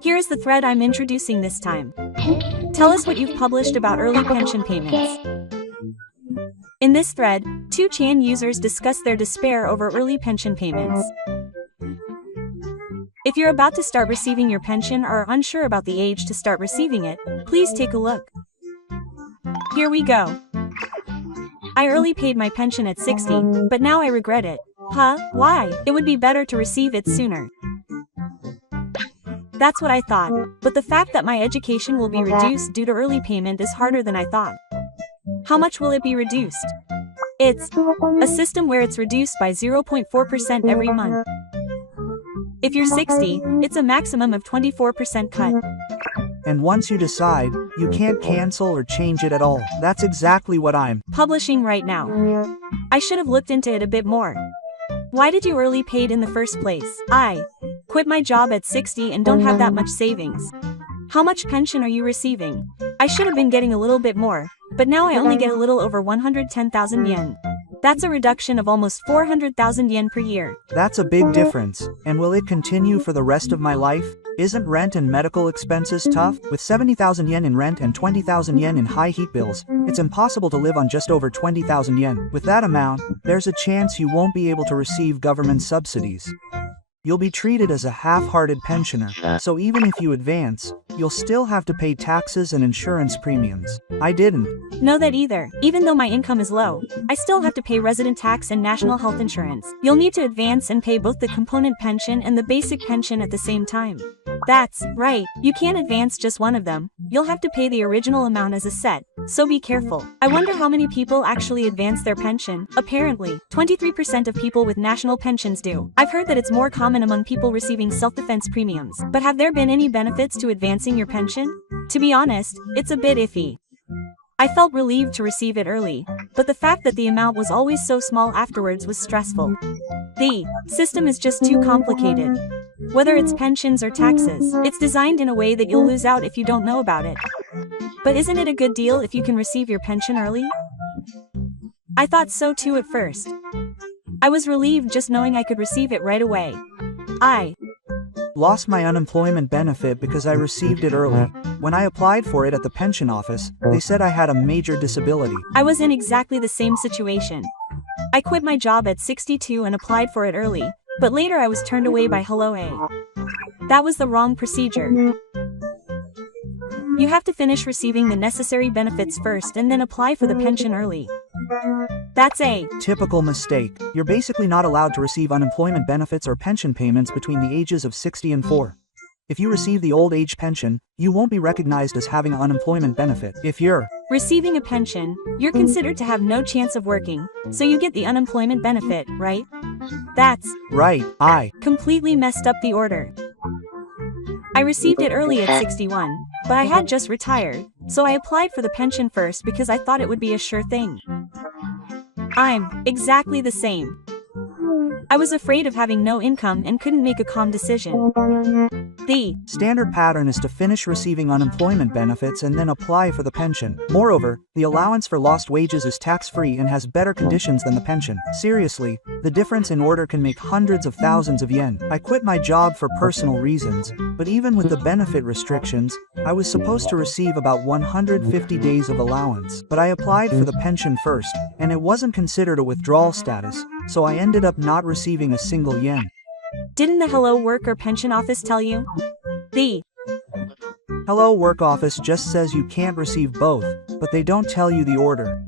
Here is the thread I'm introducing this time. Tell us what you've published about early pension payments. In this thread, 2chan users discuss their despair over early pension payments. If you're about to start receiving your pension or are unsure about the age to start receiving it, please take a look. Here we go. I early paid my pension at 60, but now I regret it. Huh? Why? It would be better to receive it sooner. That's what I thought, but the fact that my education will be reduced due to early payment is harder than I thought. How much will it be reduced? It's a system where it's reduced by 0.4% every month. If you're 60, it's a maximum of 24% cut. And once you decide, you can't cancel or change it at all. That's exactly what I'm publishing right now. I should have looked into it a bit more. Why did you early paid in the first place? I quit my job at 60 and don't have that much savings. How much pension are you receiving? I should have been getting a little bit more, but now I only get a little over 110,000 yen. That's a reduction of almost 400,000 yen per year. That's a big difference. And will it continue for the rest of my life? Isn't rent and medical expenses tough? With 70,000 yen in rent and 20,000 yen in high heat bills, it's impossible to live on just over 20,000 yen. With that amount, there's a chance you won't be able to receive government subsidies. You'll be treated as a half-hearted pensioner, so even if you advance, you'll still have to pay taxes and insurance premiums. I didn't know that either. Even though my income is low, I still have to pay resident tax and national health insurance. You'll need to advance and pay both the component pension and the basic pension at the same time. That's right, you can't advance just one of them. You'll have to pay the original amount as a set, so be careful. I wonder how many people actually advance their pension. Apparently, 23% of people with national pensions do. I've heard that it's more common among people receiving self-defense premiums. But have there been any benefits to advancing your pension? To be honest, it's a bit iffy. I felt relieved to receive it early, but the fact that the amount was always so small afterwards was stressful. The system is just too complicated. Whether it's pensions or taxes, it's designed in a way that you'll lose out if you don't know about it. But isn't it a good deal if you can receive your pension early? I thought so too at first. I was relieved just knowing I could receive it right away. I lost my unemployment benefit because I received it early. When I applied for it at the pension office, they said I had a major disability. I was in exactly the same situation. I quit my job at 62 and applied for it early, but later I was turned away by Hello A. That was the wrong procedure. You have to finish receiving the necessary benefits first and then apply for the pension early. That's a typical mistake. You're basically not allowed to receive unemployment benefits or pension payments between the ages of 60 and 4. If you receive the old age pension, you won't be recognized as having an unemployment benefit. If you're receiving a pension, you're considered to have no chance of working, so you get the unemployment benefit, right? That's right. I completely messed up the order. I received it early at 61, but I had just retired, so I applied for the pension first because I thought it would be a sure thing. I'm exactly the same. I was afraid of having no income and couldn't make a calm decision. The standard pattern is to finish receiving unemployment benefits and then apply for the pension. Moreover, the allowance for lost wages is tax-free and has better conditions than the pension. Seriously, the difference in order can make hundreds of thousands of yen. I quit my job for personal reasons, but even with the benefit restrictions, I was supposed to receive about 150 days of allowance. But I applied for the pension first, and it wasn't considered a withdrawal status, so I ended up not receiving a single yen. Didn't the Hello Work or Pension Office tell you? The Hello Work Office just says you can't receive both, but they don't tell you the order.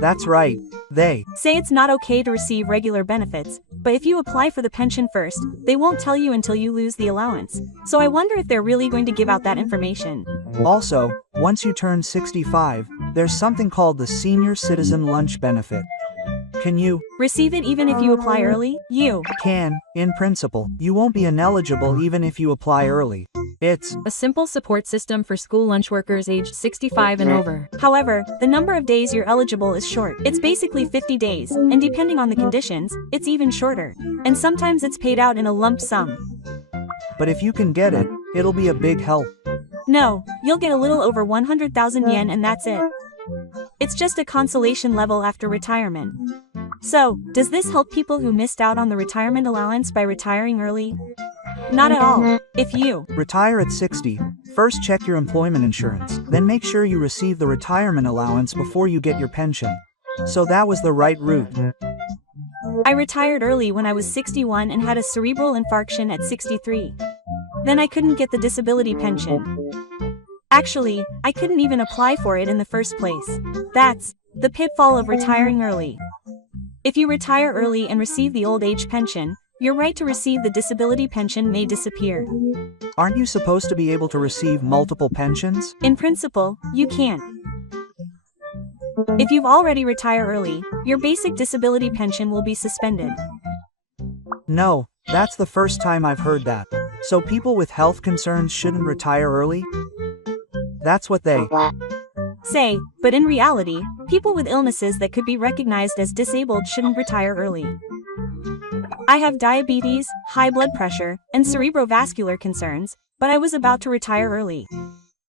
That's right, they say it's not okay to receive regular benefits, but if you apply for the pension first, they won't tell you until you lose the allowance. So I wonder if they're really going to give out that information. Also, once you turn 65, there's something called the Senior Citizen Lunch Benefit. Can you receive it even if you apply early? You can, in principle. You won't be ineligible even if you apply early. It's a simple support system for school lunch workers aged 65 and over. However, the number of days you're eligible is short. It's basically 50 days, and depending on the conditions, it's even shorter. And sometimes it's paid out in a lump sum. But if you can get it, it'll be a big help. No, you'll get a little over 100,000 yen and that's it. It's just a consolation level after retirement. So, does this help people who missed out on the retirement allowance by retiring early? Not at all. If you retire at 60, first check your employment insurance, then make sure you receive the retirement allowance before you get your pension. So that was the right route. I retired early when I was 61 and had a cerebral infarction at 63. Then I couldn't get the disability pension. Actually, I couldn't even apply for it in the first place. That's the pitfall of retiring early. If you retire early and receive the old age pension, your right to receive the disability pension may disappear. Aren't you supposed to be able to receive multiple pensions? In principle, you can't. If you've already retired early, your basic disability pension will be suspended. No, that's the first time I've heard that. So people with health concerns shouldn't retire early? That's what they say, but in reality, people with illnesses that could be recognized as disabled shouldn't retire early. I have diabetes, high blood pressure, and cerebrovascular concerns, but I was about to retire early.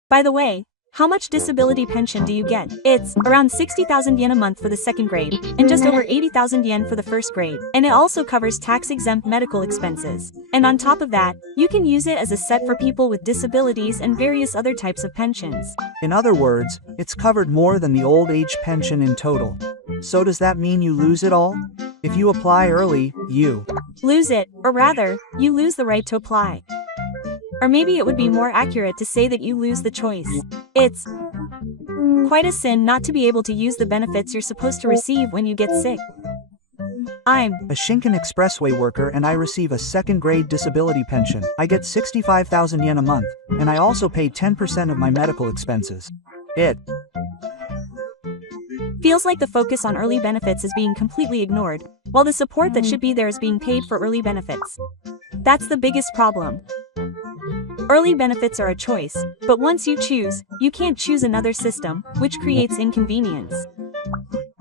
By the way, how much disability pension do you get? It's around 60,000 yen a month for the second grade, and just over 80,000 yen for the first grade. And it also covers tax-exempt medical expenses. And on top of that, you can use it as a set for people with disabilities and various other types of pensions. In other words, it's covered more than the old age pension in total. So does that mean you lose it all? If you apply early, you lose it, or rather, you lose the right to apply. Or maybe it would be more accurate to say that you lose the choice. It's quite a sin not to be able to use the benefits you're supposed to receive when you get sick. I'm a Shinkan Expressway worker and I receive a second-grade disability pension. I get 65,000 yen a month, and I also pay 10% of my medical expenses. It feels like the focus on early benefits is being completely ignored, while the support that should be there is being paid for early benefits. That's the biggest problem. Early benefits are a choice, but once you choose, you can't choose another system, which creates inconvenience.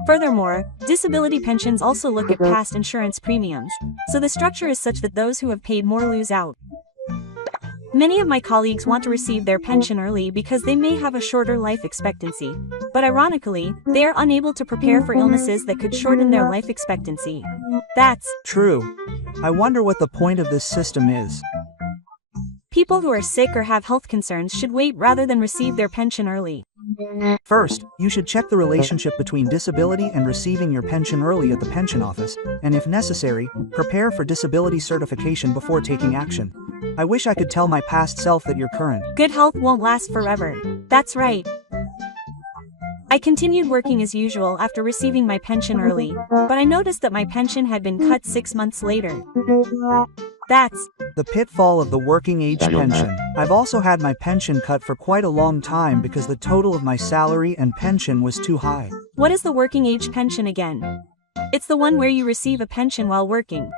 Furthermore, disability pensions also look at past insurance premiums, so the structure is such that those who have paid more lose out. Many of my colleagues want to receive their pension early because they may have a shorter life expectancy, but ironically, they are unable to prepare for illnesses that could shorten their life expectancy. That's true. I wonder what the point of this system is. People who are sick or have health concerns should wait rather than receive their pension early. First, you should check the relationship between disability and receiving your pension early at the pension office, and if necessary, prepare for disability certification before taking action. I wish I could tell my past self that your current good health won't last forever. That's right. I continued working as usual after receiving my pension early, but I noticed that my pension had been cut 6 months later. That's the pitfall of the working age pension. I've also had my pension cut for quite a long time because the total of my salary and pension was too high. What is the working age pension again? It's the one where you receive a pension while working.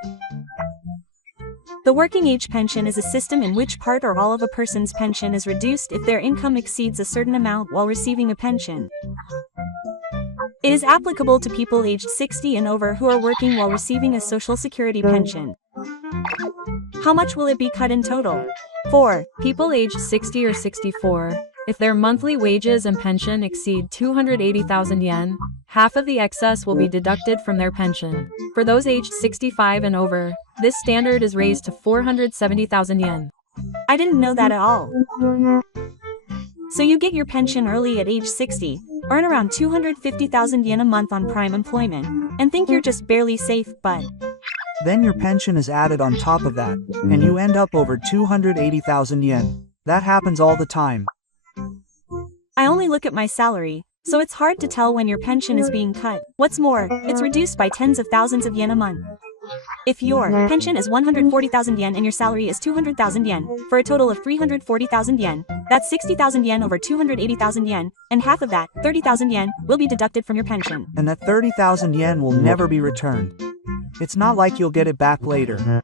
The working age pension is a system in which part or all of a person's pension is reduced if their income exceeds a certain amount while receiving a pension. It is applicable to people aged 60 and over who are working while receiving a Social Security pension. How much will it be cut in total? For people aged 60 or 64, if their monthly wages and pension exceed 280,000 yen, half of the excess will be deducted from their pension. For those aged 65 and over, this standard is raised to 470,000 yen. I didn't know that at all. So you get your pension early at age 60, earn around 250,000 yen a month on prime employment, and think you're just barely safe, but then your pension is added on top of that, and you end up over 280,000 yen. That happens all the time. I only look at my salary, so it's hard to tell when your pension is being cut. What's more, it's reduced by tens of thousands of yen a month. If your pension is 140,000 yen and your salary is 200,000 yen, for a total of 340,000 yen, that's 60,000 yen over 280,000 yen, and half of that, 30,000 yen, will be deducted from your pension. And that 30,000 yen will never be returned. It's not like you'll get it back later.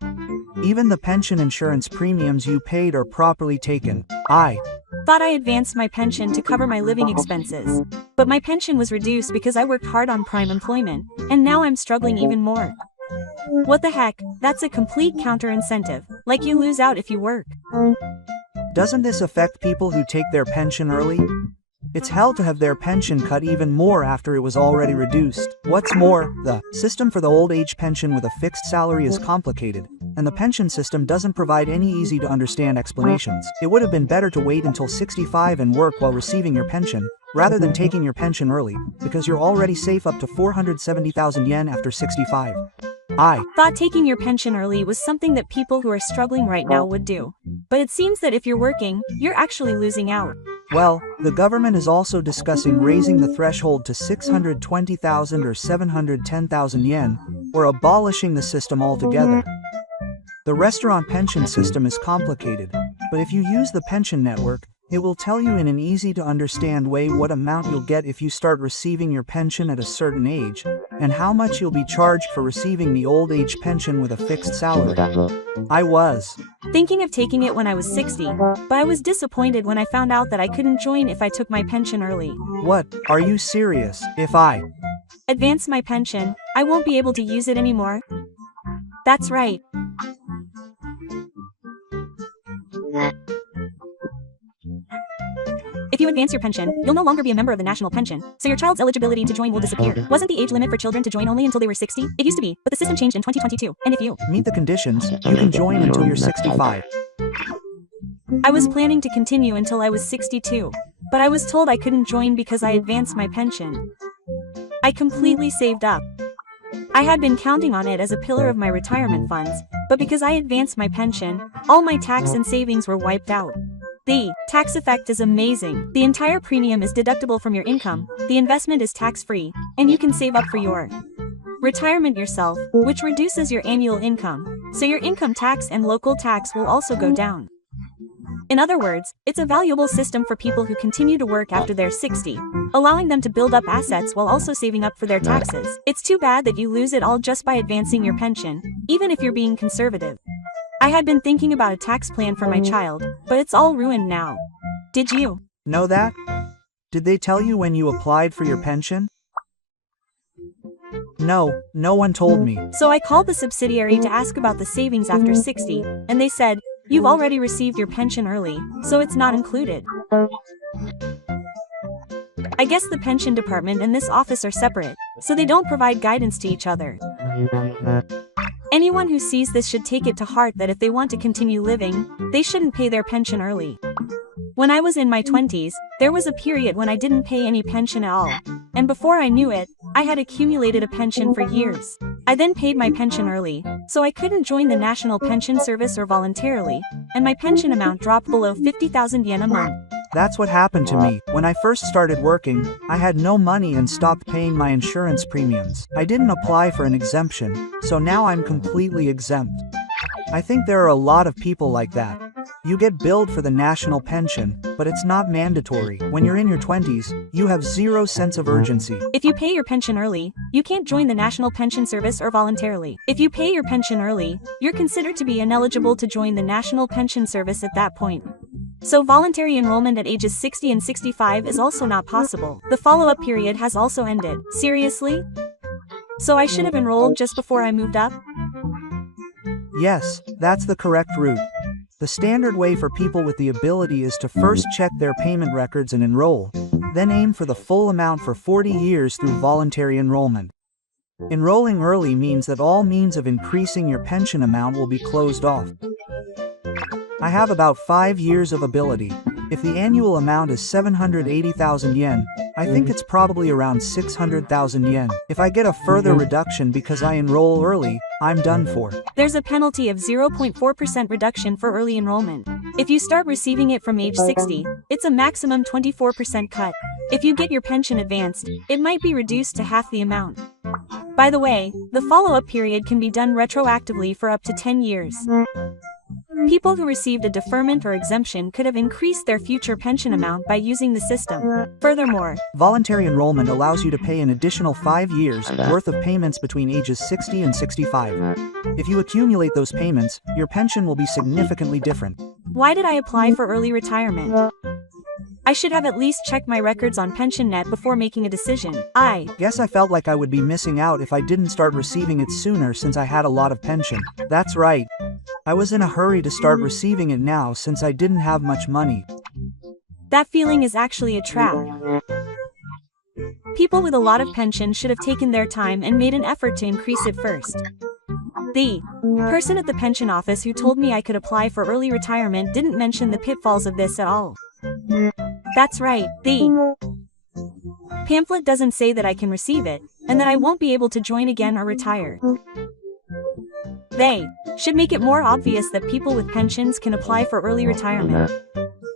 Even the pension insurance premiums you paid are properly taken. I thought I advanced my pension to cover my living expenses. But my pension was reduced because I worked hard on prime employment, and now I'm struggling even more. What the heck, that's a complete counter-incentive, like you lose out if you work. Doesn't this affect people who take their pension early? It's hell to have their pension cut even more after it was already reduced. What's more, the system for the old age pension with a fixed salary is complicated, and the pension system doesn't provide any easy-to-understand explanations. It would have been better to wait until 65 and work while receiving your pension, rather than taking your pension early, because you're already safe up to 470,000 yen after 65. I thought taking your pension early was something that people who are struggling right now would do. But it seems that if you're working, you're actually losing out. Well, the government is also discussing raising the threshold to 620,000 or 710,000 yen, or abolishing the system altogether. The restaurant pension system is complicated, but if you use the pension network, it will tell you in an easy-to-understand way what amount you'll get if you start receiving your pension at a certain age, and how much you'll be charged for receiving the old age pension with a fixed salary. I was thinking of taking it when I was 60, but I was disappointed when I found out that I couldn't join if I took my pension early. What? Are you serious? If I advance my pension, I won't be able to use it anymore? That's right. If you advance your pension, you'll no longer be a member of the national pension, so your child's eligibility to join will disappear. Wasn't the age limit for children to join only until they were 60? It used to be, but the system changed in 2022, and if you meet the conditions, you can join until you're 65. I was planning to continue until I was 62, but I was told I couldn't join because I advanced my pension. I completely saved up. I had been counting on it as a pillar of my retirement funds, but because I advanced my pension, all my tax and savings were wiped out. The tax effect is amazing. The entire premium is deductible from your income, the investment is tax-free, and you can save up for your retirement yourself, which reduces your annual income, so your income tax and local tax will also go down. In other words, it's a valuable system for people who continue to work after they're 60, allowing them to build up assets while also saving up for their taxes. It's too bad that you lose it all just by advancing your pension, even if you're being conservative. I had been thinking about a tax plan for my child, but it's all ruined now. Did you know that? Did they tell you when you applied for your pension? No, no one told me. So I called the subsidiary to ask about the savings after 60, and they said, you've already received your pension early, so it's not included. I guess the pension department and this office are separate, so they don't provide guidance to each other. Anyone who sees this should take it to heart that if they want to continue living, they shouldn't pay their pension early. When I was in my 20s, there was a period when I didn't pay any pension at all, and before I knew it, I had accumulated a pension for years. I then paid my pension early, so I couldn't join the National Pension Service or voluntarily, and my pension amount dropped below 50,000 yen a month. That's what happened to me. When I first started working, I had no money and stopped paying my insurance premiums. I didn't apply for an exemption, so now I'm completely exempt. I think there are a lot of people like that. You get billed for the national pension, but it's not mandatory. When you're in your 20s, you have zero sense of urgency. If you pay your pension early, you can't join the National Pension Service or voluntarily. If you pay your pension early, you're considered to be ineligible to join the National Pension Service at that point. So voluntary enrollment at ages 60 and 65 is also not possible. The follow-up period has also ended. Seriously? So I should have enrolled just before I moved up? Yes, that's the correct route. The standard way for people with the ability is to first check their payment records and enroll, then aim for the full amount for 40 years through voluntary enrollment. Enrolling early means that all means of increasing your pension amount will be closed off. I have about 5 years of ability. If the annual amount is 780,000 yen, I think it's probably around 600,000 yen. If I get a further reduction because I enroll early, I'm done for. There's a penalty of 0.4% reduction for early enrollment. If you start receiving it from age 60, it's a maximum 24% cut. If you get your pension advanced, it might be reduced to half the amount. By the way, the follow-up period can be done retroactively for up to 10 years. People who received a deferment or exemption could have increased their future pension amount by using the system. Furthermore, voluntary enrollment allows you to pay an additional 5 years worth of payments between ages 60 and 65. If you accumulate those payments, your pension will be significantly different. Why did I apply for early retirement? I should have at least checked my records on PensionNet before making a decision. I guess I felt like I would be missing out if I didn't start receiving it sooner since I had a lot of pension. That's right. I was in a hurry to start receiving it now since I didn't have much money. That feeling is actually a trap. People with a lot of pension should have taken their time and made an effort to increase it first. The person at the pension office who told me I could apply for early retirement didn't mention the pitfalls of this at all. That's right, the pamphlet doesn't say that I can receive it, and that I won't be able to join again or retire. They should make it more obvious that people with pensions can apply for early retirement.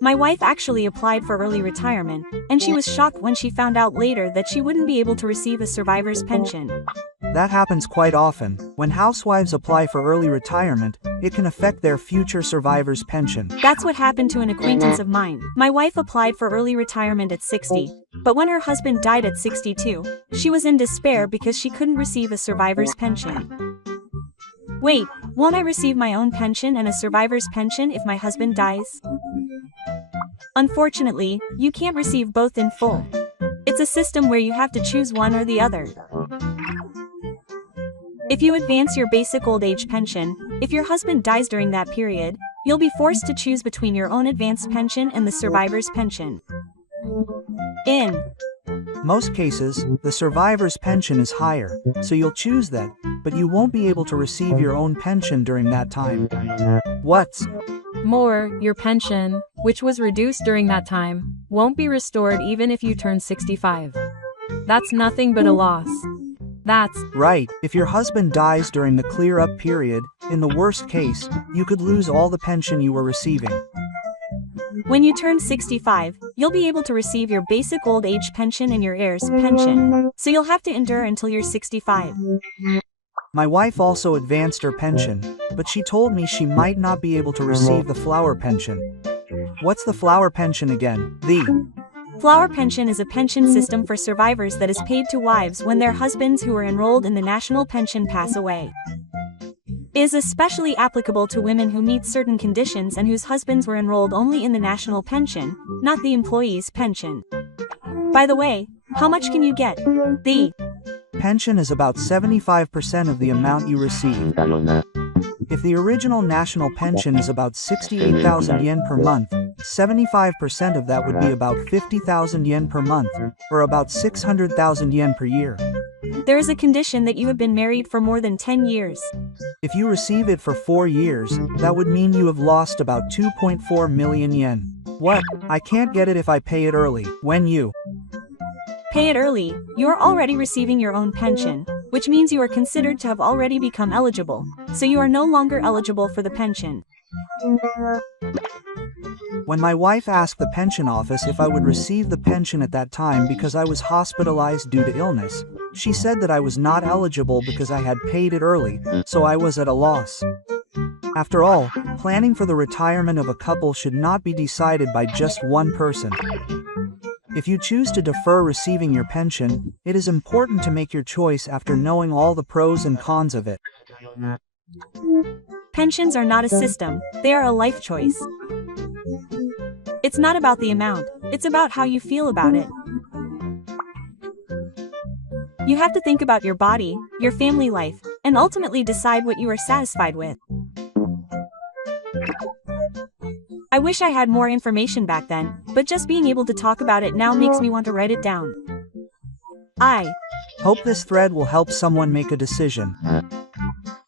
My wife actually applied for early retirement, and she was shocked when she found out later that she wouldn't be able to receive a survivor's pension. That happens quite often. When housewives apply for early retirement, it can affect their future survivor's pension. That's what happened to an acquaintance of mine. My wife applied for early retirement at 60, but when her husband died at 62, she was in despair because she couldn't receive a survivor's pension. Wait, won't I receive my own pension and a survivor's pension if my husband dies? Unfortunately, you can't receive both in full. It's a system where you have to choose one or the other. If you advance your basic old age pension, if your husband dies during that period, you'll be forced to choose between your own advanced pension and the survivor's pension. In most cases, the survivor's pension is higher, so you'll choose that, but you won't be able to receive your own pension during that time. What's more, your pension, which was reduced during that time, won't be restored even if you turn 65. That's nothing but a loss. That's right. If your husband dies during the clear-up period, in the worst case, you could lose all the pension you were receiving. When you turn 65, you'll be able to receive your basic old age pension and your heir's pension, so you'll have to endure until you're 65. My wife also advanced her pension, but she told me she might not be able to receive the flower pension. What's the flower pension again? The flower pension is a pension system for survivors that is paid to wives when their husbands who are enrolled in the national pension pass away. It is especially applicable to women who meet certain conditions and whose husbands were enrolled only in the national pension, not the employee's pension. By the way, how much can you get? The pension is about 75% of the amount you receive. If the original national pension is about 68,000 yen per month, 75% of that would be about 50,000 yen per month, or about 600,000 yen per year. There is a condition that you have been married for more than 10 years. If you receive it for 4 years, that would mean you have lost about 2.4 million yen. What? I can't get it if I pay it early. When you pay it early, you are already receiving your own pension, which means you are considered to have already become eligible, so you are no longer eligible for the pension. When my wife asked the pension office if I would receive the pension at that time because I was hospitalized due to illness, she said that I was not eligible because I had paid it early, so I was at a loss. After all, planning for the retirement of a couple should not be decided by just one person. If you choose to defer receiving your pension, it is important to make your choice after knowing all the pros and cons of it. Pensions are not a system, they are a life choice. It's not about the amount, it's about how you feel about it. You have to think about your body, your family life, and ultimately decide what you are satisfied with. I wish I had more information back then, but just being able to talk about it now makes me want to write it down. I hope this thread will help someone make a decision.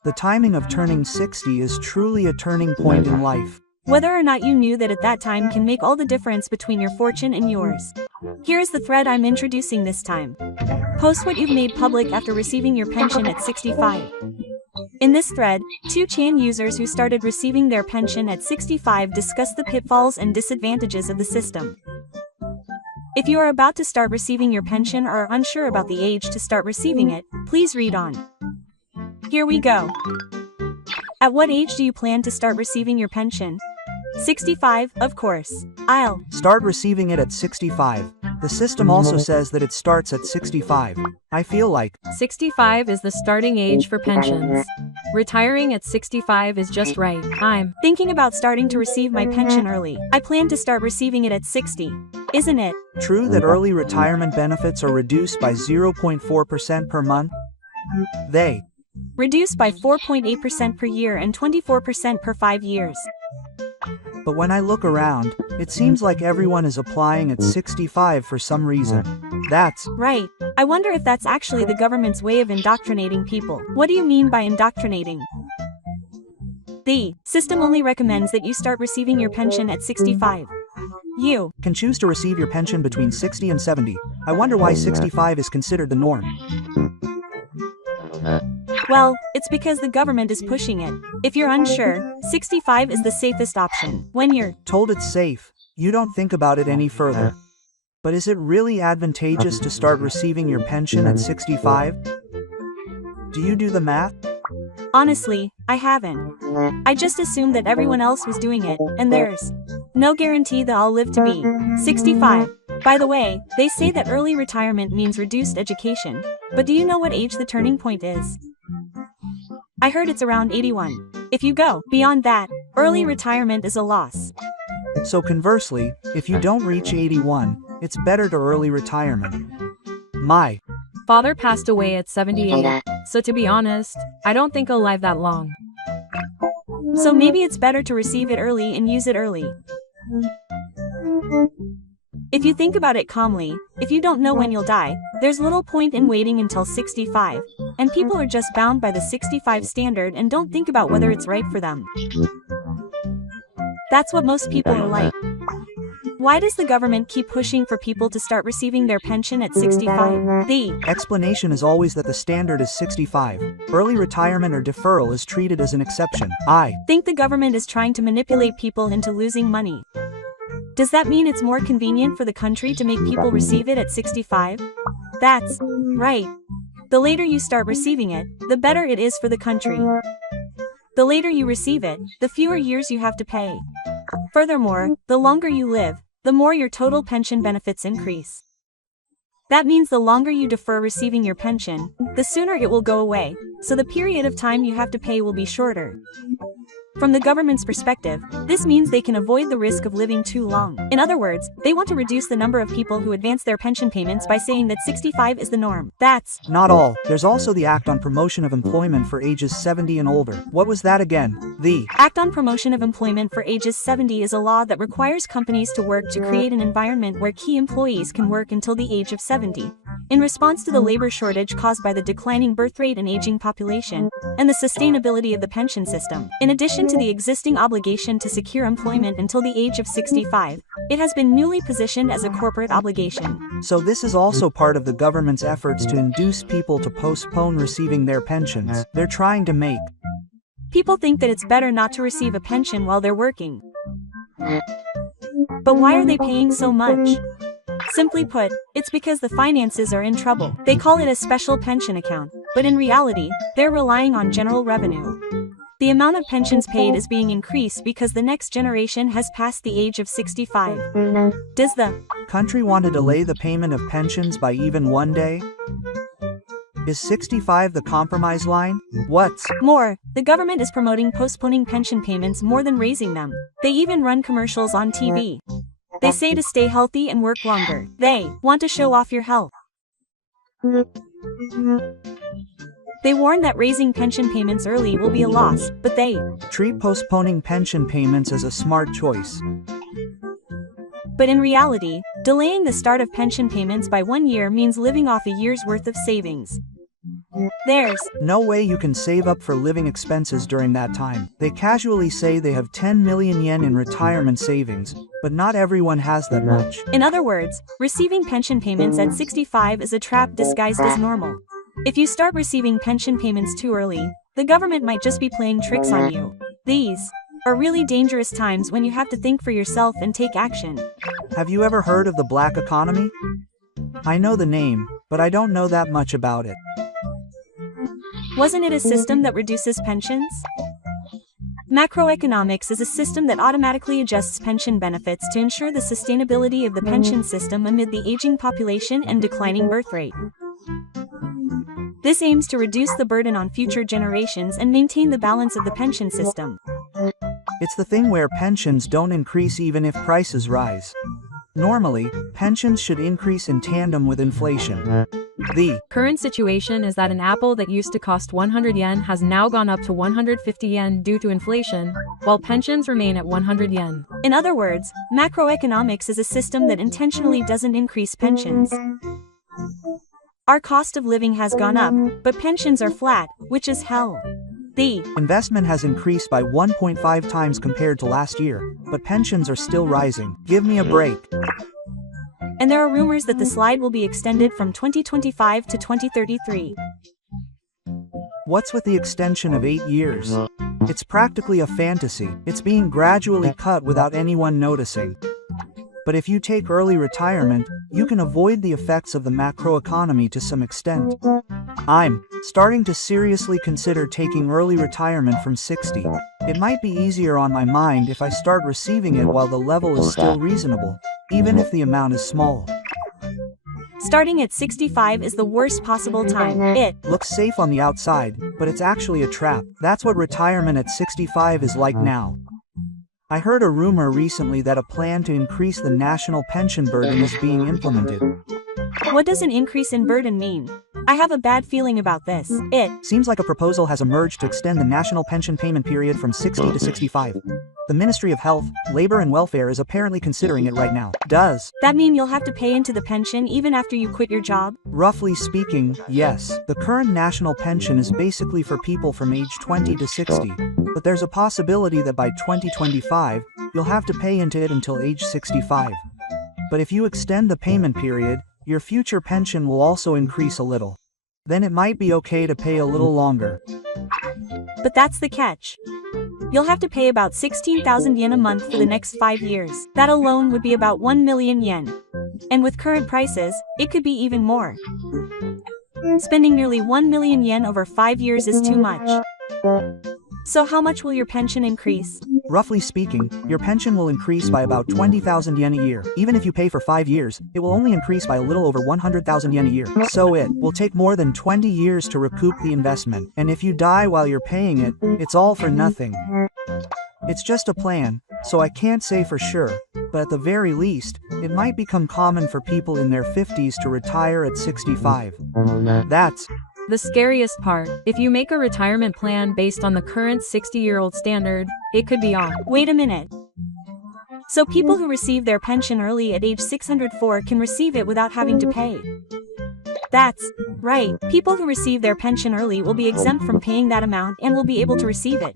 The timing of turning 60 is truly a turning point in life. Whether or not you knew that at that time can make all the difference between your fortune and yours. Here's the thread I'm introducing this time. Post what you've made public after receiving your pension at 65. In this thread, 2chan users who started receiving their pension at 65 discuss the pitfalls and disadvantages of the system. If you are about to start receiving your pension or are unsure about the age to start receiving it, please read on. Here we go. At what age do you plan to start receiving your pension? 65, of course. I'll start receiving it at 65. The system also says that it starts at 65. I feel like 65 is the starting age for pensions. Retiring at 65 is just right. I'm thinking about starting to receive my pension early. I plan to start receiving it at 60. Isn't it true that early retirement benefits are reduced by 0.4% per month? They reduced by 4.8% per year and 24% per 5 years. But when I look around, it seems like everyone is applying at 65 for some reason. That's Right. I wonder if that's actually the government's way of indoctrinating people. What do you mean by indoctrinating? The system only recommends that you start receiving your pension at 65. You can choose to receive your pension between 60 and 70. I wonder why 65 is considered the norm. Well, it's because the government is pushing it. If you're unsure, 65 is the safest option. When you're told it's safe, you don't think about it any further. But is it really advantageous to start receiving your pension at 65? Do you do the math? Honestly, I haven't. I just assumed that everyone else was doing it, and there's no guarantee that I'll live to be 65. By the way, they say that early retirement means reduced education, but do you know what age the turning point is? I heard it's around 81. If you go beyond that, early retirement is a loss. So conversely, if you don't reach 81, it's better to early retirement. My father passed away at 78, so to be honest, I don't think I'll live that long. So maybe it's better to receive it early and use it early. If you think about it calmly, if you don't know when you'll die, there's little point in waiting until 65, and people are just bound by the 65 standard and don't think about whether it's right for them. That's what most people are like. Why does the government keep pushing for people to start receiving their pension at 65? The explanation is always that the standard is 65. Early retirement or deferral is treated as an exception. I think the government is trying to manipulate people into losing money. Does that mean it's more convenient for the country to make people receive it at 65? That's right. The later you start receiving it, the better it is for the country. The later you receive it, the fewer years you have to pay. Furthermore, the longer you live, the more your total pension benefits increase. That means the longer you defer receiving your pension, the sooner it will go away, so the period of time you have to pay will be shorter. From the government's perspective, this means they can avoid the risk of living too long. In other words, they want to reduce the number of people who advance their pension payments by saying that 65 is the norm. That's not all. There's also the Act on Promotion of Employment for ages 70 and older. What was that again? The Act on Promotion of Employment for ages 70 is a law that requires companies to work to create an environment where key employees can work until the age of 70. In response to the labor shortage caused by the declining birth rate and aging population, and the sustainability of the pension system. In addition to the existing obligation to secure employment until the age of 65, it has been newly positioned as a corporate obligation. So this is also part of the government's efforts to induce people to postpone receiving their pensions. They're trying to make people think that it's better not to receive a pension while they're working. But why are they paying so much? Simply put, it's because the finances are in trouble. They call it a special pension account, but in reality, they're relying on general revenue. The amount of pensions paid is being increased because the next generation has passed the age of 65. Does the country want to delay the payment of pensions by even one day? Is 65 the compromise line? What's more, the government is promoting postponing pension payments more than raising them. They even run commercials on TV. They say to stay healthy and work longer. They want to show off your health. They warn that raising pension payments early will be a loss, but they treat postponing pension payments as a smart choice. But in reality, delaying the start of pension payments by 1 year means living off a year's worth of savings. There's no way you can save up for living expenses during that time. They casually say they have 10 million yen in retirement savings, but not everyone has that much. In other words, receiving pension payments at 65 is a trap disguised as normal. If you start receiving pension payments too early, the government might just be playing tricks on you. These are really dangerous times when you have to think for yourself and take action. Have you ever heard of the black economy? I know the name, but I don't know that much about it. Wasn't it a system that reduces pensions? Macroeconomics is a system that automatically adjusts pension benefits to ensure the sustainability of the pension system amid the aging population and declining birth rate. This aims to reduce the burden on future generations and maintain the balance of the pension system. It's the thing where pensions don't increase even if prices rise. Normally, pensions should increase in tandem with inflation. The current situation is that an apple that used to cost 100 yen has now gone up to 150 yen due to inflation, while pensions remain at 100 yen. In other words, macroeconomics is a system that intentionally doesn't increase pensions. Our cost of living has gone up, but pensions are flat, which is hell. The investment has increased by 1.5 times compared to last year, but pensions are still rising. Give me a break. And there are rumors that the slide will be extended from 2025 to 2033. What's with the extension of 8 years? It's practically a fantasy. It's being gradually cut without anyone noticing. But if you take early retirement, you can avoid the effects of the macroeconomy to some extent. I'm starting to seriously consider taking early retirement from 60. It might be easier on my mind if I start receiving it while the level is still reasonable, even if the amount is small. Starting at 65 is the worst possible time. It looks safe on the outside, but it's actually a trap. That's what retirement at 65 is like now. I heard a rumor recently that a plan to increase the national pension burden is being implemented. What does an increase in burden mean? I have a bad feeling about this. It seems like a proposal has emerged to extend the national pension payment period from 60 to 65. The Ministry of Health, Labor and Welfare is apparently considering it right now. Does that mean you'll have to pay into the pension even after you quit your job? Roughly speaking, yes. The current national pension is basically for people from age 20 to 60, but there's a possibility that by 2025, you'll have to pay into it until age 65. But if you extend the payment period, your future pension will also increase a little. Then it might be okay to pay a little longer. But that's the catch. You'll have to pay about 16,000 yen a month for the next 5 years. That alone would be about 1 million yen. And with current prices, it could be even more. Spending nearly 1 million yen over 5 years is too much. So how much will your pension increase? Roughly speaking, your pension will increase by about 20,000 yen a year. Even if you pay for 5 years, it will only increase by a little over 100,000 yen a year. So it will take more than 20 years to recoup the investment. And if you die while you're paying it, it's all for nothing. It's just a plan, so I can't say for sure, but at the very least, it might become common for people in their 50s to retire at 65. That's the scariest part. If you make a retirement plan based on the current 60-year-old standard, it could be off. Wait a minute. So people who receive their pension early at age 604 can receive it without having to pay. That's right. People who receive their pension early will be exempt from paying that amount and will be able to receive it.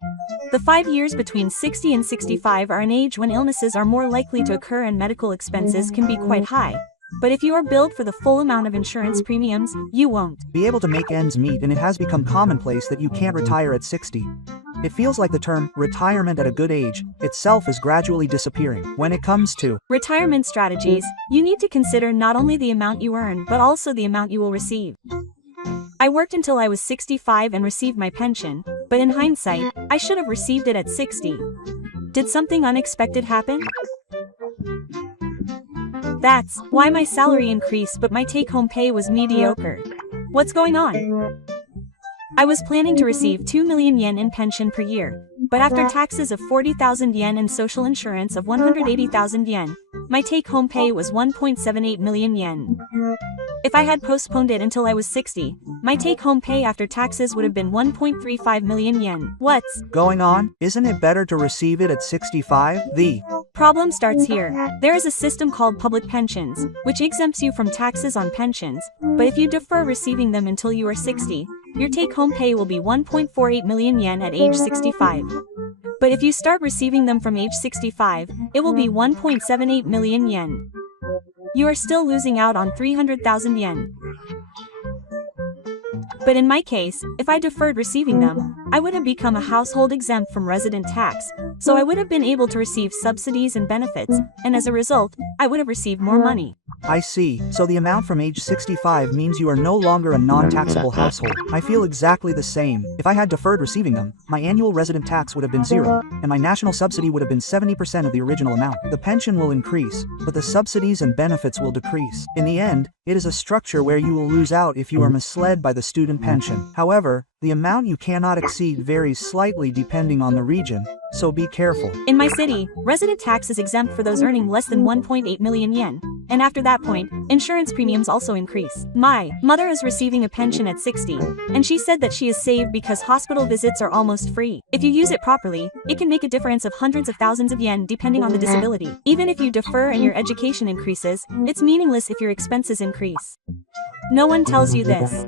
The 5 years between 60 and 65 are an age when illnesses are more likely to occur and medical expenses can be quite high. But if you are billed for the full amount of insurance premiums, you won't be able to make ends meet, and it has become commonplace that you can't retire at 60. It feels like the term retirement at a good age itself is gradually disappearing. When it comes to retirement strategies, you need to consider not only the amount you earn but also the amount you will receive. I worked until I was 65 and received my pension, but in hindsight, I should have received it at 60. Did something unexpected happen? That's why my salary increased but my take-home pay was mediocre. What's going on? I was planning to receive 2 million yen in pension per year, but after taxes of 40,000 yen and social insurance of 180,000 yen, my take-home pay was 1.78 million yen. If I had postponed it until I was 60, my take-home pay after taxes would have been 1.35 million yen. What's going on? Isn't it better to receive it at 65? The problem starts here. There is a system called public pensions, which exempts you from taxes on pensions, but if you defer receiving them until you are 60, your take-home pay will be 1.48 million yen at age 65. But if you start receiving them from age 65, it will be 1.78 million yen. You are still losing out on 300,000 yen. But in my case, if I deferred receiving them, I would have become a household exempt from resident tax, so I would have been able to receive subsidies and benefits, and as a result, I would have received more money. I see. So the amount from age 65 means you are no longer a non-taxable household. I feel exactly the same. If I had deferred receiving them, my annual resident tax would have been 0, and my national subsidy would have been 70% of the original amount. The pension will increase, but the subsidies and benefits will decrease. In the end, it is a structure where you will lose out if you are misled by the student pension. However, the amount you cannot exceed varies slightly depending on the region, so be careful. In my city, resident tax is exempt for those earning less than 1.8 million yen, and after that point, insurance premiums also increase. My mother is receiving a pension at 60, and she said that she is saved because hospital visits are almost free. If you use it properly, it can make a difference of hundreds of thousands of yen depending on the disability. Even if you defer and your education increases, it's meaningless if your expenses increase. No one tells you this.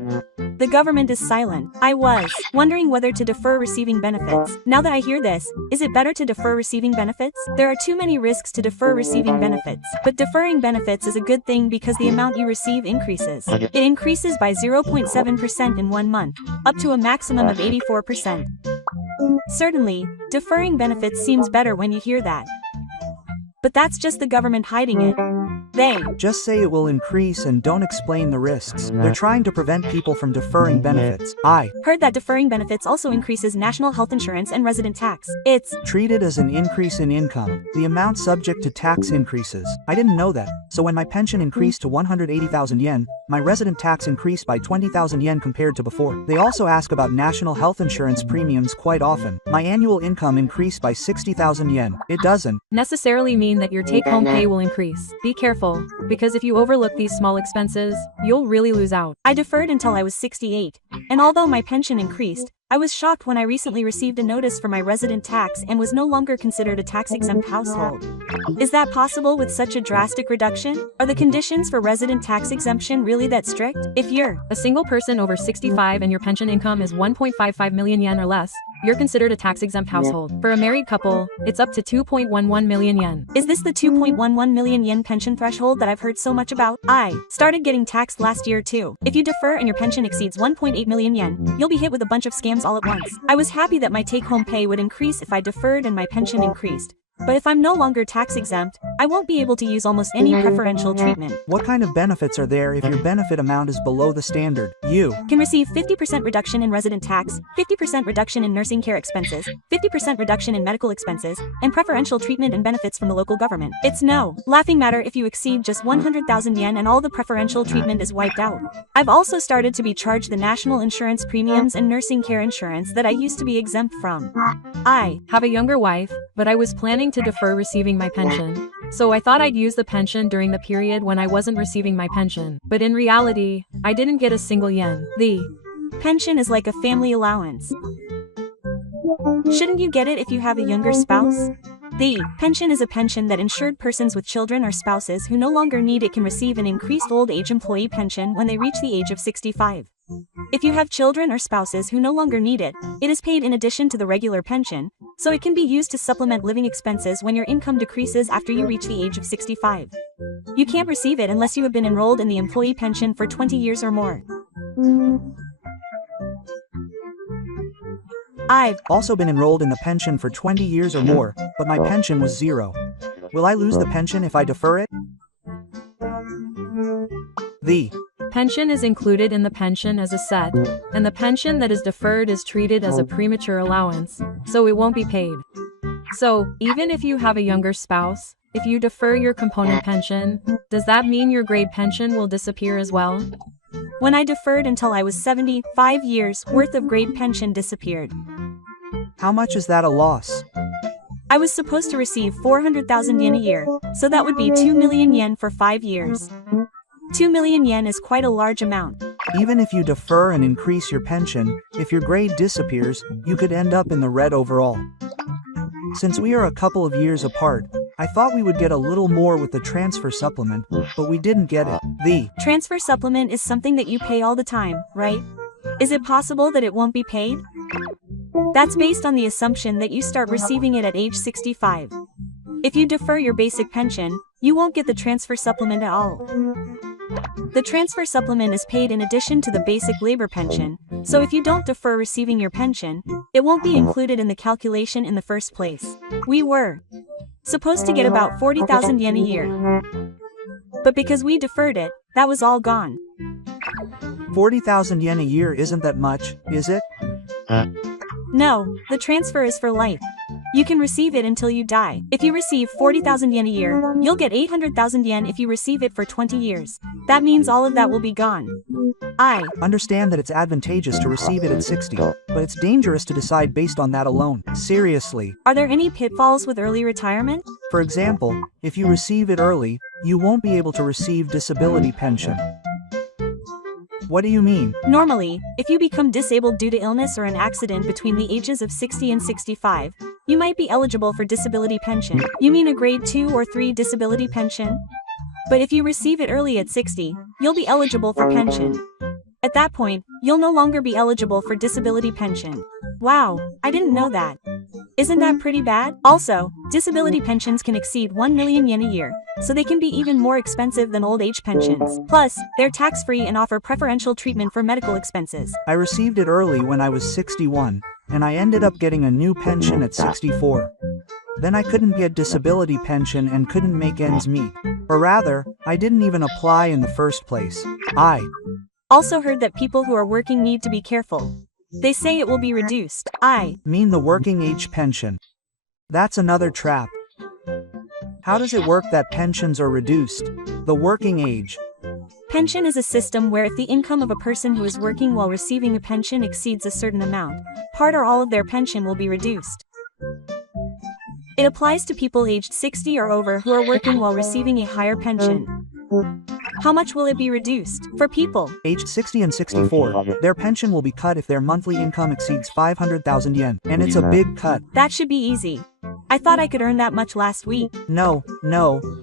The government is silent. I was wondering whether to defer receiving benefits. Now that I hear this, is it better to defer receiving benefits? There are too many risks to defer receiving benefits. But deferring benefits is a good thing because the amount you receive increases. It increases by 0.7% in 1 month, up to a maximum of 84%. Certainly, deferring benefits seems better when you hear that. But that's just the government hiding it. They just say it will increase and don't explain the risks. They're trying to prevent people from deferring benefits. I heard that deferring benefits also increases national health insurance and resident tax. It's treated as an increase in income. The amount subject to tax increases. I didn't know that. So when my pension increased to 180,000 yen, my resident tax increased by 20,000 yen compared to before. They also ask about national health insurance premiums quite often. My annual income increased by 60,000 yen. It doesn't necessarily mean that your take-home pay will increase. Be careful, because if you overlook these small expenses, you'll really lose out. I deferred until I was 68, and although my pension increased, I was shocked when I recently received a notice for my resident tax and was no longer considered a tax-exempt household. Is that possible with such a drastic reduction? Are the conditions for resident tax exemption really that strict? If you're a single person over 65 and your pension income is 1.55 million yen or less, you're considered a tax-exempt household. For a married couple, it's up to 2.11 million yen. Is this the 2.11 million yen pension threshold that I've heard so much about? I started getting taxed last year too. If you defer and your pension exceeds 1.8 million yen, you'll be hit with a bunch of scams all at once. I was happy that my take-home pay would increase if I deferred and my pension increased. But if I'm no longer tax-exempt, I won't be able to use almost any preferential treatment. What kind of benefits are there if your benefit amount is below the standard? You can receive 50% reduction in resident tax, 50% reduction in nursing care expenses, 50% reduction in medical expenses, and preferential treatment and benefits from the local government. It's no laughing matter if you exceed just 100,000 yen and all the preferential treatment is wiped out. I've also started to be charged the national insurance premiums and nursing care insurance that I used to be exempt from. I have a younger wife, but I was planning to defer receiving my pension. So I thought I'd use the pension during the period when I wasn't receiving my pension. But in reality, I didn't get a single yen. The pension is like a family allowance. Shouldn't you get it if you have a younger spouse? The pension is a pension that insured persons with children or spouses who no longer need it can receive an increased old age employee pension when they reach the age of 65. If you have children or spouses who no longer need it, it is paid in addition to the regular pension, so it can be used to supplement living expenses when your income decreases after you reach the age of 65. You can't receive it unless you have been enrolled in the employee pension for 20 years or more. I've also been enrolled in the pension for 20 years or more, but my pension was 0. Will I lose the pension if I defer it? The pension is included in the pension as a set, and the pension that is deferred is treated as a premature allowance, so it won't be paid. So, even if you have a younger spouse, if you defer your component pension, does that mean your grade pension will disappear as well? When I deferred until I was 70, 5 years worth of grade pension disappeared. How much is that a loss? I was supposed to receive 400,000 yen a year, so that would be 2 million yen for 5 years. 2 million yen is quite a large amount. Even if you defer and increase your pension, if your grade disappears, you could end up in the red overall. Since we are a couple of years apart, I thought we would get a little more with the transfer supplement, but we didn't get it. The transfer supplement is something that you pay all the time, right? Is it possible that it won't be paid? That's based on the assumption that you start receiving it at age 65. If you defer your basic pension, you won't get the transfer supplement at all. The transfer supplement is paid in addition to the basic labor pension, so if you don't defer receiving your pension, it won't be included in the calculation in the first place. We were supposed to get about 40,000 yen a year. But because we deferred it, that was all gone. 40,000 yen a year isn't that much, is it? No, the transfer is for life. You can receive it until you die. If you receive 40,000 yen a year, you'll get 800,000 yen if you receive it for 20 years. That means all of that will be gone. I understand that it's advantageous to receive it at 60, but it's dangerous to decide based on that alone. Seriously. Are there any pitfalls with early retirement? For example, if you receive it early, You won't be able to receive disability pension. What do you mean? Normally, if you become disabled due to illness or an accident between the ages of 60 and 65, you might be eligible for disability pension. You mean a grade 2 or 3 disability pension? But if you receive it early at 60, you'll be eligible for pension. At that point, you'll no longer be eligible for disability pension. Wow, I didn't know that. Isn't that pretty bad? Also, disability pensions can exceed 1 million yen a year, so they can be even more expensive than old age pensions. Plus, they're tax-free and offer preferential treatment for medical expenses. I received it early when I was 61, and I ended up getting a new pension at 64. Then I couldn't get disability pension and couldn't make ends meet. Or rather, I didn't even apply in the first place. I Also heard that people who are working need to be careful. They say it will be reduced. I mean the working age pension. That's another trap. How does it work that pensions are reduced? The working age. Pension is a system where if the income of a person who is working while receiving a pension exceeds a certain amount, part or all of their pension will be reduced. It applies to people aged 60 or over who are working while receiving a higher pension. How much will it be reduced? For people Aged 60 and 64, their pension will be cut if their monthly income exceeds 500,000 yen, and it's a big cut. that should be easy. I thought I could earn that much last week. No,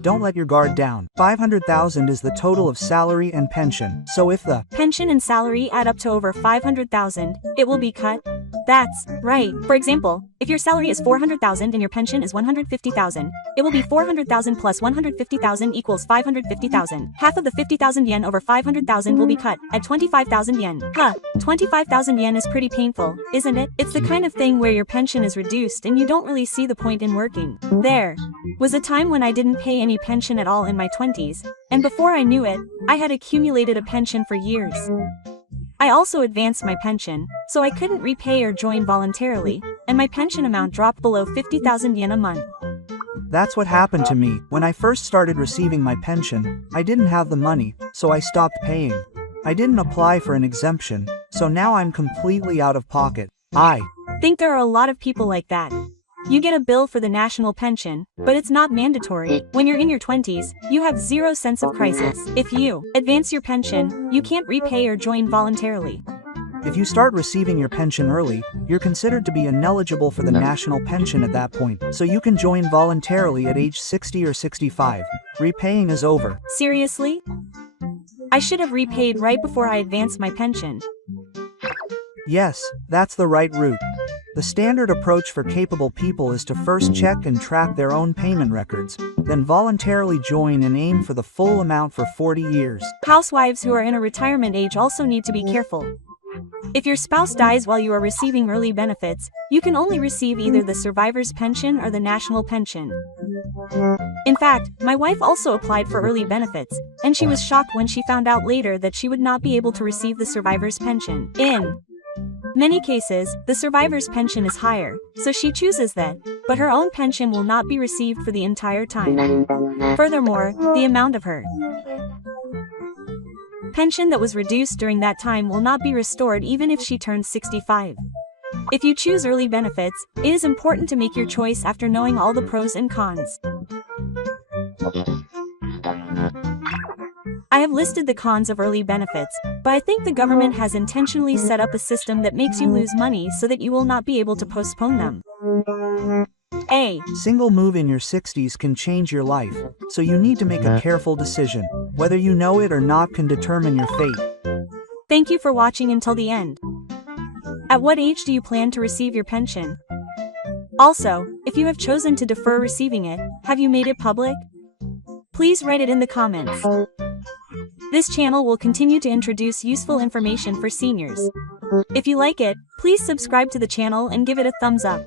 don't let your guard down. 500,000 is the total of salary and pension, so if the Pension and salary add up to over 500,000, it will be cut. That's right. For example, if your salary is 400,000 and your pension is 150,000, it will be 400,000 plus 150,000 equals 550,000. Half of the 50,000 yen over 500,000 will be cut at 25,000 yen. 25,000 yen is pretty painful, isn't it? It's the kind of thing where your pension is reduced and you don't really see the point in working. There was a time when I didn't pay any pension at all in my 20s, and before I knew it, I had accumulated a pension for years. I also advanced my pension, so I couldn't repay or join voluntarily, and my pension amount dropped below 50,000 yen a month. That's what happened to me. When I first started receiving my pension, I didn't have the money, so I stopped paying. I didn't apply for an exemption, so now I'm completely out of pocket. I think there are a lot of people like that. You get a bill for the national pension, but it's not mandatory. When you're in your 20s, you have zero sense of crisis. If you advance your pension, you can't repay or join voluntarily. If you start receiving your pension early, you're considered to be ineligible for the national pension at that point, so you can join voluntarily at age 60 or 65. Repaying is over. Seriously? I should have repaid right before I advanced my pension. Yes, that's the right route. The standard approach for capable people is to first check and track their own payment records, then voluntarily join and aim for the full amount for 40 years. Housewives who are in a retirement age also need to be careful. If your spouse dies while you are receiving early benefits, you can only receive either the survivor's pension or the national pension. In fact, my wife also applied for early benefits, and she was shocked when she found out later that she would not be able to receive the survivor's pension. In many cases, the survivor's pension is higher, so she chooses that, but her own pension will not be received for the entire time. Furthermore, the amount of her pension that was reduced during that time will not be restored even if she turns 65. If you choose early benefits, it is important to make your choice after knowing all the pros and cons. I have listed the cons of early benefits, but I think the government has intentionally set up a system that makes you lose money so that you will not be able to postpone them. A single move in your 60s can change your life, so you need to make a careful decision. Whether you know it or not can determine your fate. Thank you for watching until the end. At what age do you plan to receive your pension? Also, if you have chosen to defer receiving it, have you made it public? Please write it in the comments. This channel will continue to introduce useful information for seniors. If you like it, please subscribe to the channel and give it a thumbs up.